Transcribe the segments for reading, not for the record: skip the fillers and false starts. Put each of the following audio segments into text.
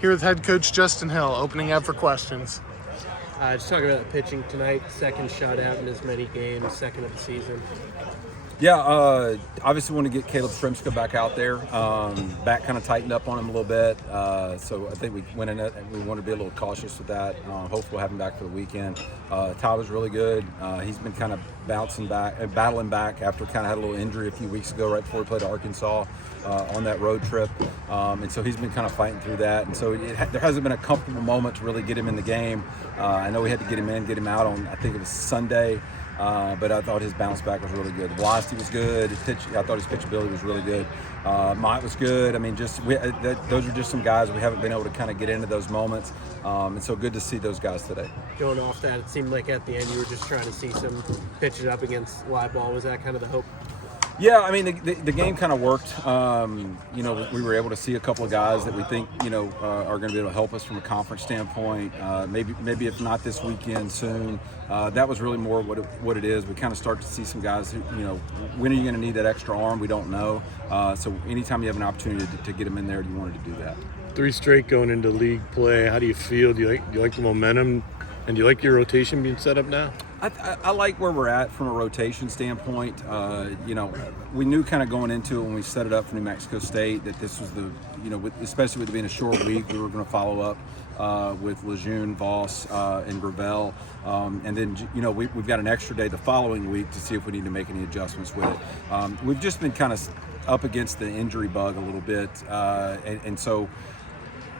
Here with head coach Justin Hill, opening up for questions. Just talking about the pitching tonight, second shutout in as many games, second of the season. Yeah, obviously want to get Caleb Strimska back out there. Back kind of tightened up on him a little bit, so I think we went in it and we want to be a little cautious with that. Hopefully we'll have him back for the weekend. Tyler's really good. He's been kind of battling back after kind of had a little injury a few weeks ago right before he played Arkansas on that road trip, and so he's been kind of fighting through that. And so there hasn't been a comfortable moment to really get him in the game. I know we had to get him in, get him out on, I think it was Sunday. But I thought his bounce back was really good. Velocity was good. I thought his pitchability was really good. Mott was good. I mean, those are just some guys we haven't been able to kind of get into those moments. And so good to see those guys today. Going off that, it seemed like at the end you were just trying to see some pitches up against live ball. Was that kind of the hope? Yeah, I mean, the game kind of worked. We were able to see a couple of guys that we think, are going to be able to help us from a conference standpoint. Maybe if not this weekend, soon. That was really more what it is. We kind of start to see some guys who, when are you going to need that extra arm? We don't know. So anytime you have an opportunity to get them in there, you wanted to do that. 3 straight going into league play. How do you feel? Do you like the momentum? And do you like your rotation being set up now? I like where we're at from a rotation standpoint. We knew kind of going into it when we set it up for New Mexico State that this was especially with it being a short week, we were going to follow up with Lejeune, Voss, and Gravel. And then, we've got an extra day the following week to see if we need to make any adjustments with it. We've just been kind of up against the injury bug a little bit. And so,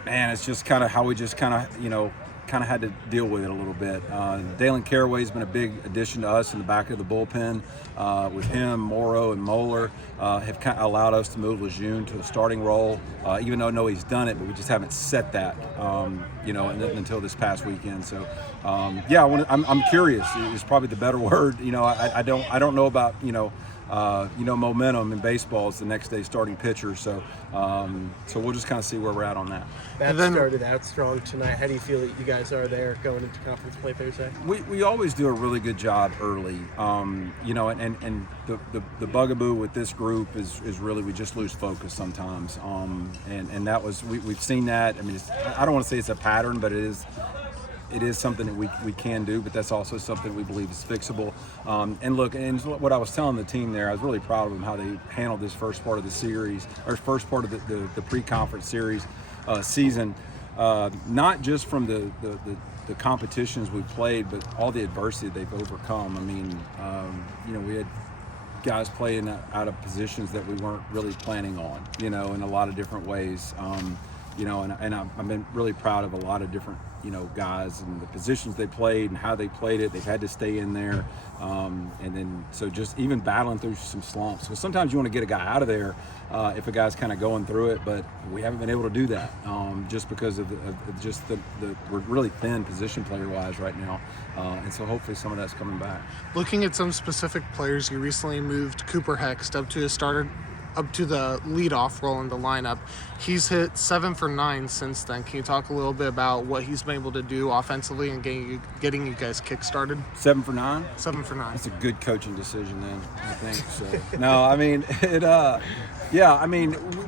man, it's just kind of how we just kind of had to deal with it a little bit. Dalen Caraway's been a big addition to us in the back of the bullpen. With him, Morrow, and Moeller have kind of allowed us to move Lejeune to a starting role, even though I know he's done it, but we just haven't set that, until this past weekend. So, I'm curious. Is probably the better word. I don't know about momentum in baseball is the next day starting pitcher. So we'll just kind of see where we're at on that. That started out strong tonight. How do you feel that you guys are there going into conference play Thursday? We always do a really good job early. And the bugaboo with this group is really we just lose focus sometimes. And that was we've seen that. I mean, I don't want to say it's a pattern, but it is something that we can do, but that's also something we believe is fixable. And what I was telling the team there, I was really proud of them how they handled this first part of the series, or first part of the pre-conference series season, not just from the competitions we played, but all the adversity they've overcome. I mean, we had guys playing out of positions that we weren't really planning on, in a lot of different ways. And I've been really proud of a lot of different, guys and the positions they played and how they played it. They've had to stay in there. And then, so just even battling through some slumps. Because sometimes you want to get a guy out of there if a guy's kind of going through it, but we haven't been able to do that just because of we're really thin position player-wise right now. And so hopefully some of that's coming back. Looking at some specific players, you recently moved Cooper Hext up to the leadoff role in the lineup. He's hit 7 for 9 since then. Can you talk a little bit about what he's been able to do offensively and getting you guys kick-started? 7 for 9? 7 for 9. That's a good coaching decision then, I think. So no, I mean,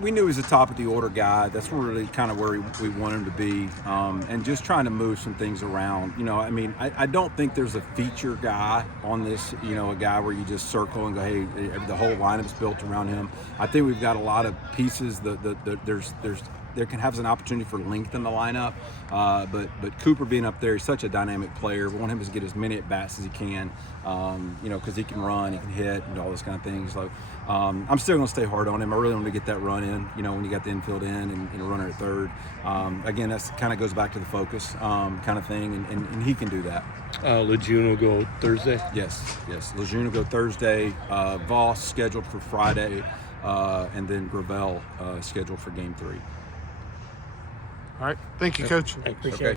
we knew he was a top of the order guy. That's really kind of where we want him to be, and just trying to move some things around. I don't think there's a feature guy on this, a guy where you just circle and go, hey, the whole lineup's built around him. I think we've got a lot of pieces there can have an opportunity for length in the lineup, but Cooper being up there, he's such a dynamic player. We want him to get as many at bats as he can, because he can run, he can hit, and all those kind of things. So I'm still going to stay hard on him. I really want to get that run in, when you got the infield in and a runner at third. Again, that's kind of goes back to the focus kind of thing, and he can do that. Lejeune will go Thursday? Yes. Lejeune will go Thursday. Voss scheduled for Friday, and then Gravel scheduled for Game 3. All right. Thank you, Coach. Appreciate it.